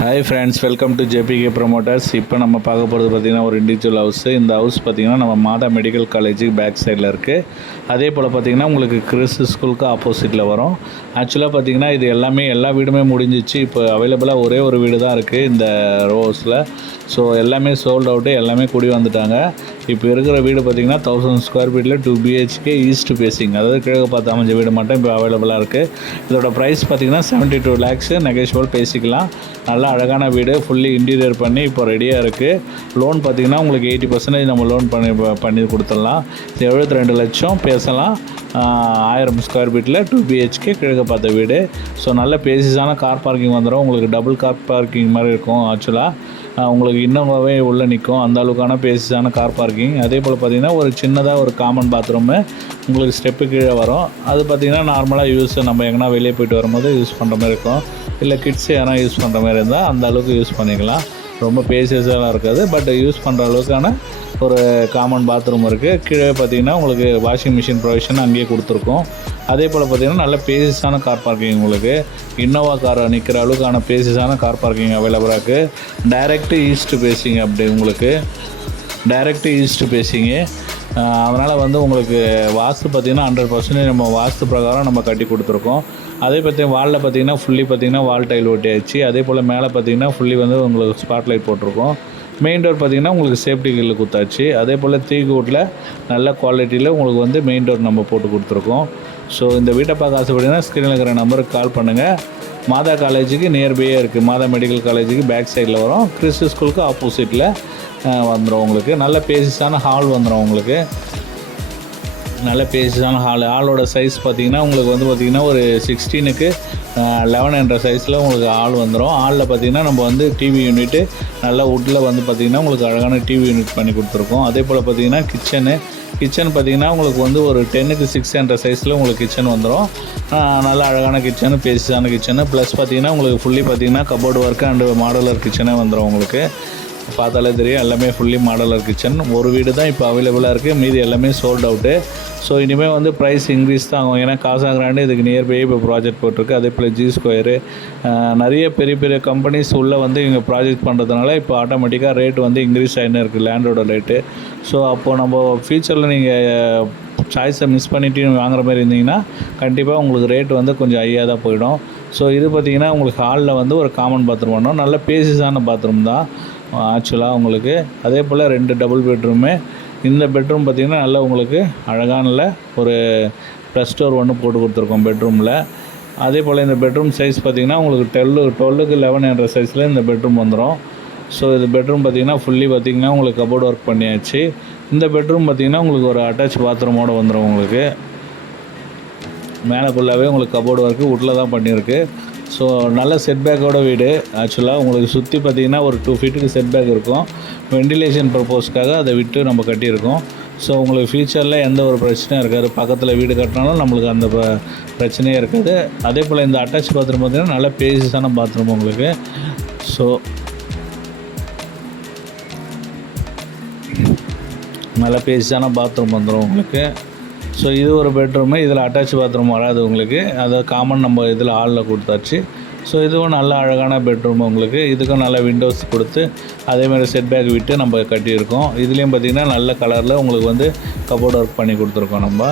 Hi friends welcome to JBK promoters இப்போ நம்ம பார்க்க போகிறது பார்த்திங்கன்னா ஒரு இண்டிவிஜுவல் ஹவுஸு இந்த ஹவுஸ் பார்த்திங்கன்னா நம்ம மாதா மெடிக்கல் காலேஜுக்கு பேக் சைடில் இருக்குது அதே போல் பார்த்திங்கன்னா உங்களுக்கு கிறிஸ் ஸ்கூலுக்கு ஆப்போசிட்டில் வரும். ஆக்சுவலாக பார்த்திங்கன்னா இது எல்லாமே எல்லா வீடுமே முடிஞ்சிச்சு. இப்போ அவைலபிளாக ஒரே ஒரு வீடு தான் இருக்குது இந்த ரோஸில் ஸோ எல்லாமே சோல்ட் அவுட்டு எல்லாமே கூடி வந்துட்டாங்க. இப்போ இருக்கிற வீடு பார்த்திங்கன்னா தௌசண்ட் ஸ்கொயர் ஃபீட்டில் டூ பிஹெச்கே ஈஸ்ட் பேசிங் அதாவது கிழக்கு பார்த்து அமைஞ்ச வீடு மட்டும் இப்போ அவைலபிளாக இருக்குது இதோட ப்ரைஸ் பார்த்திங்கன்னா செவன்ட்டி டூ லேக்ஸு நெகேஷ்வல் பேசிக்கலாம். நல்லா அழகான வீடு ஃபுல்லி இன்டீரியர் பண்ணி இப்போ ரெடியாக இருக்குது லோன் பார்த்திங்கன்னா உங்களுக்கு எயிட்டி பர்சன்டேஜ் நம்ம லோன் பண்ணி பண்ணி கொடுத்துடலாம். எழுபத்தி ரெண்டு லட்சம் பேசலாம். ஆயிரம் ஸ்கொயர் ஃபீட்டில் டூ பிஹெச்கே கிழக்கு பார்த்த வீடு. ஸோ நல்ல பேசிஸான கார் பார்க்கிங் வந்துடும். உங்களுக்கு டபுள் கார் பார்க்கிங் மாதிரி இருக்கும் ஆக்சுவலாக உங்களுக்கு இன்னோவாவே உள்ளே நிற்கும் அந்த அளவுக்கான பேசிஸான கார் பார்க்கிங் அதே போல் பார்த்திங்கன்னா ஒரு சின்னதாக ஒரு காமன் பாத்ரூமு உங்களுக்கு ஸ்டெப்பு கீழே வரும். அது பார்த்திங்கன்னா நார்மலாக யூஸ் நம்ம எங்கன்னா வெளியே போயிட்டு வரும்போது யூஸ் பண்ணுற மாதிரி இருக்கும். இல்லை கிட்ஸ் யாரும் யூஸ் பண்ணுற மாதிரி இருந்தால் அந்த அளவுக்கு யூஸ் பண்ணிக்கலாம். ரொம்ப பேசியஸாலாம் இருக்காது. பட் யூஸ் பண்ணுற அளவுக்கான ஒரு காமன் பாத்ரூம் இருக்குது கீழே பார்த்தீங்கன்னா உங்களுக்கு வாஷிங் மிஷின் ப்ரொவிஷன் அங்கேயே கொடுத்துருக்கோம். அதே போல் பார்த்தீங்கன்னா நல்ல பேசிஸான கார் பார்க்கிங் உங்களுக்கு. இன்னோவா கார் நிற்கிற அளவுக்கான பேசிஸான கார் பார்க்கிங் அவைலபிளாக இருக்குது டைரக்ட் ஈஸ்ட் பேசிங்க அப்படி உங்களுக்கு. டைரக்ட் ஈஸ்ட் பேசிங்க அதனால் வந்து உங்களுக்கு வாஸ்து பார்த்திங்கன்னா ஹண்ட்ரட் பர்சன்டேஜ் நம்ம வாஸ்து பிரகாரம் நம்ம கட்டி கொடுத்துருக்கோம். அதே பற்றி வாலில் பார்த்தீங்கன்னா ஃபுல்லி பார்த்தீங்கன்னா வால் டைல் ஒட்டியாச்சு. அதே போல் மேலே பார்த்தீங்கன்னா ஃபுல்லி வந்து உங்களுக்கு ஸ்பாட் லைட் போட்டிருக்கோம். மெயின் டோர் பார்த்தீங்கன்னா உங்களுக்கு சேஃப்டி கில்லு குத்தாச்சு. அதே போல் த்ரீ நல்ல குவாலிட்டியில் உங்களுக்கு வந்து மெயின் டோர் நம்ம போட்டு கொடுத்துருக்கோம். ஸோ இந்த வீட்டை பார்க்க ஆசைப்பட்டீங்கன்னா ஸ்க்ரீனில் இருக்கிற நம்பருக்கு கால் பண்ணுங்கள் மாதா காலேஜுக்கு நியர்பையே இருக்குது மாதா மெடிக்கல் காலேஜுக்கு பேக் சைடில் வரும். கிறிஸ்து ஸ்கூலுக்கு ஆப்போசிட்டில் வந்துடும் உங்களுக்கு. நல்ல பேசிஸான ஹால் வந்துடும் உங்களுக்கு. நல்ல பேசிஸான ஹால் ஹாலோட சைஸ் பார்த்தீங்கன்னா உங்களுக்கு வந்து பார்த்தீங்கன்னா ஒரு சிக்ஸ்டீனுக்கு லெவன் என்ற சைஸில் உங்களுக்கு ஹால் வந்துடும் ஹாலில் பார்த்தீங்கன்னா நம்ம வந்து டிவி யூனிட்டு நல்லா வுட்டில் வந்து பார்த்தீங்கன்னா உங்களுக்கு அழகான டிவி யூனிட் பண்ணி கொடுத்துருக்கோம். அதே போல் பார்த்தீங்கன்னா கிச்சனு கிச்சன் பார்த்தீங்கன்னா உங்களுக்கு வந்து ஒரு டென்னுக்கு சிக்ஸ் என்ற சைஸில் உங்களுக்கு கிச்சன் வந்துடும் நல்ல அழகான கிச்சனு பேசிஸான கிச்சனு ப்ளஸ் பார்த்தீங்கன்னா உங்களுக்கு ஃபுல்லி பார்த்தீங்கன்னா கபோர்டு ஒர்க்கு அண்டு மாடலர் கிச்சனே வந்துடும் உங்களுக்கு. பார்த்தாலே தெரியும் எல்லாமே ஃபுல்லி மாடலர் கிச்சன் ஒரு வீடு தான் இப்போ அவைலபிளாக இருக்குது மீதி எல்லாமே சோல்ட் அவுட்டு ஸோ இனிமேல் வந்து ப்ரைஸ் இன்க்ரீஸ் தான் ஆகும். ஏன்னா காசா கிராண்டு இதுக்கு நியர்பை இப்போ ப்ராஜெக்ட் போட்டிருக்கு. அதே போல் ஜி ஸ்கொயரு நிறைய பெரிய பெரிய கம்பெனிஸ் உள்ளே வந்து இங்கே ப்ராஜெக்ட் பண்ணுறதுனால இப்போ ஆட்டோமேட்டிக்காக ரேட் வந்து இன்க்ரீஸ் ஆகினு இருக்குது லேண்டோட ரேட்டு ஸோ அப்போது நம்ம ஃப்யூச்சரில் நீங்கள் சாய்ஸை மிஸ் பண்ணிட்டு வாங்குற மாதிரி இருந்தீங்கன்னா கண்டிப்பாக உங்களுக்கு ரேட் வந்து கொஞ்சம் ஹையாக தான் போயிடும். ஸோ இது பார்த்திங்கன்னா உங்களுக்கு ஹாலில் வந்து ஒரு காமன் பாத்ரூம் பண்ணோம் நல்ல பேசிஸான பாத்ரூம் தான். ஆக்சுவலாக உங்களுக்கு அதே போல் ரெண்டு டபுள் பெட்ரூமு இந்த பெட்ரூம் பார்த்திங்கன்னா நல்லா உங்களுக்கு அழகான ஒரு ப்ளஸ் டோர் ஒன்று போட்டு கொடுத்துருக்கோம் பெட்ரூமில் அதே போல் இந்த பெட்ரூம் சைஸ் பார்த்திங்கன்னா உங்களுக்கு டுவெல்லு டுவெல்லுக்கு லெவன் என்ற சைஸில் இந்த பெட்ரூம் வந்துடும் ஸோ இது பெட்ரூம் பார்த்திங்கன்னா ஃபுல்லி பார்த்திங்கன்னா உங்களுக்கு கபோர்டு ஒர்க் பண்ணியாச்சு. இந்த பெட்ரூம் பார்த்திங்கன்னா உங்களுக்கு ஒரு அட்டாச் பாத்ரூமோடு வந்துடும் உங்களுக்கு. மேலே ஃபுல்லாகவே உங்களுக்கு கபோர்டு ஒர்க்கு உட்டில் தான் பண்ணியிருக்கு. ஸோ நல்ல செட்பேக்கோட வீடு. ஆக்சுவலாக உங்களுக்கு சுற்றி பார்த்தீங்கன்னா ஒரு டூ ஃபீட்டுக்கு செட்பேக் இருக்கும். வெண்டிலேஷன் பர்பஸ்க்காக அதை விட்டு நம்ம கட்டியிருக்கோம். ஸோ உங்களுக்கு ஃப்யூச்சரில் எந்த ஒரு பிரச்சனையும் இருக்காது. பக்கத்தில் வீடு கட்டினாலும் நம்மளுக்கு அந்த ப பிரச்சனையே இருக்காது. அதே போல் இந்த அட்டாச் பாத்ரூம் பார்த்தீங்கன்னா நல்ல பேசிஸான பாத்ரூம் உங்களுக்கு. ஸோ நல்ல பேசிஸான பாத்ரூம் வந்துடும் உங்களுக்கு. ஸோ இது ஒரு பெட்ரூமு இதில் அட்டாச் பாத்ரூம் வராது உங்களுக்கு. அதை காமன் நம்ம இதில் ஹாலில் கொடுத்தாச்சு. ஸோ இதுவும் நல்ல அழகான பெட்ரூம் உங்களுக்கு. இதுக்கும் நல்ல விண்டோஸ் கொடுத்து அதேமாதிரி செட் பேக் விட்டு நம்ம கட்டியிருக்கோம். இதுலேயும் பார்த்திங்கன்னா நல்ல கலரில் உங்களுக்கு வந்து கபோர்ட் ஒர்க் பண்ணி கொடுத்துருக்கோம் நம்ம.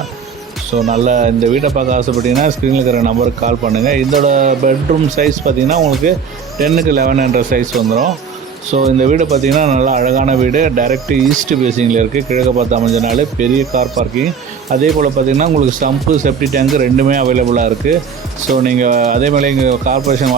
ஸோ நல்ல இந்த வீட்டை பார்க்க ஆசைப்பட்டீங்கன்னா ஸ்க்ரீனில் இருக்கிற நம்பருக்கு கால் பண்ணுங்கள் இதோட பெட்ரூம் சைஸ் பார்த்திங்கன்னா உங்களுக்கு டென்னுக்கு லெவன் என்ற சைஸ் வந்துடும் ஸோ இந்த வீடு பார்த்திங்கன்னா நல்லா அழகான வீடு. டைரக்ட் ஈஸ்ட் பேசிங்கில் இருக்குது கிழக்க பார்த்து அமைஞ்சனால பெரிய கார் பார்க்கிங் அதே போல் பார்த்திங்கன்னா உங்களுக்கு ஸ்டம்ப்பு செப்டி டேங்க் ரெண்டுமே அவைலபிளாக இருக்குது ஸோ நீங்கள் அதே மாதிரி இங்கே கார்பரேஷன்